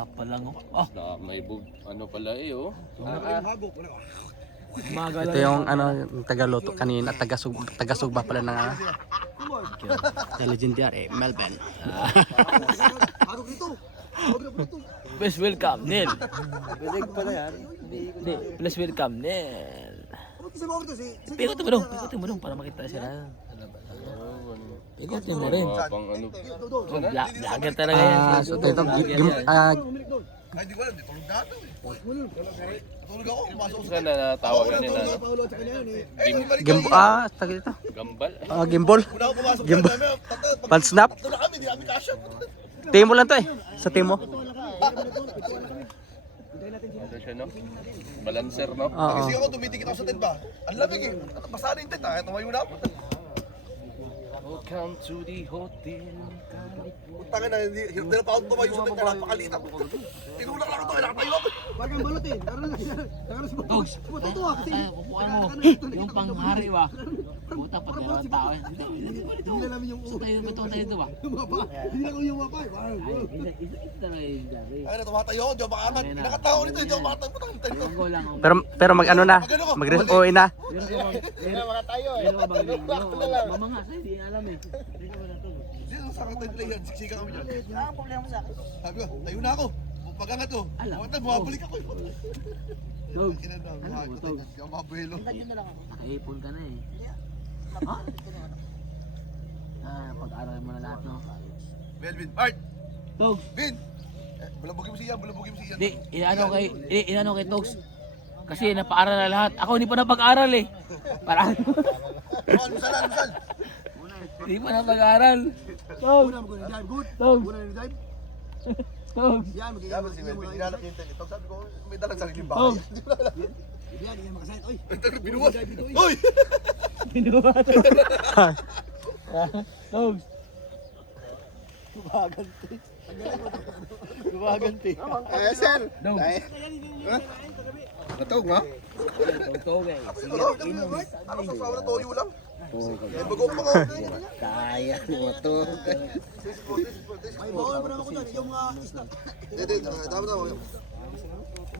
Sarap pa lang oh. Oh, May ano pala oh. Ito yung yung tagaluto kanina, tagasugba pala ng legendary Melvin. please welcome Neil. Hindi, please welcome Neil. Pikutin mo dong para makita sila. Pikutin mo rin. Pang ano. Vlogger talaga yan. So ito Hindi ko alam, di tulog na ito eh. Tulog ako, pumasok sa Saan na natawag yan na? tagay dito. Gambal? Gimbal. Una ako pumasok Gimbal. sa namin. Pansnap. Tatlo na kami, di kami kasya. Timo lang to eh. Sa timo. Ano siya no? Balancer no? Oo. Kasi ako tumitikit ako sa tent ba? Ang lamig eh. Basta na yung tent ha, tumayo na ako. Welcome to the hotel. Putangin na, hirap na pa ako tumayo sa tent na napakaliit ako. Tinulak lang ako, nakatayo ako. Bagang balot eh. Matutuwa kasi. Pupuan mo. Yung panghari ba? Puta pa tayo ang tao. Hindi na namin yung Tayo dito ba? Hindi na ko yung mapa eh. Isa talaga yung gari. Ay na, tumatayo ako, di ako makakat. Nakatao nito, di ako makakat. Putang tent ko. Go lang. Pero mag ano na. Mag-uwi na. Mga tayo eh. Mamanga sa hindi alam eh. Sino sa tent lang yan, siksika kami dyan. Ang problema sa akin. Sabi ko, tayo na ako. Pagangat ko. Bumabalik ako. Tog. Ina na, Tog? mabuhelo. Nakaipon ka na eh. Ha? Pag-aral mo na lahat no? Melvin, Art! Tog! Vin! Bulabugin mo siya, bulabugin mo siya. Hindi, inano kay Togs. Kasi napaaral na lahat. Ako hindi pa napag-aral eh. Parang Almusal, almusal! hindi pa napag-aral. Tog! Una mo dive good. Tog! Una na dive. Tog! Yan Dapat si Melvin, hinalap niya yung tent ito. Sabi ko, may dalang sariling Oh. bahay. Yan, yan makasayat. Oy. Binuwas! Uy! Pinuha to. Togs! Gumaganti. Ay, sir! Tog! Natawag nga? Tog eh. Ano sa sawa na toyo lang? May bagong mga Kaya mo to. Ay, bawal mo na ako dyan. Yung mga isda. Hindi, dapat na.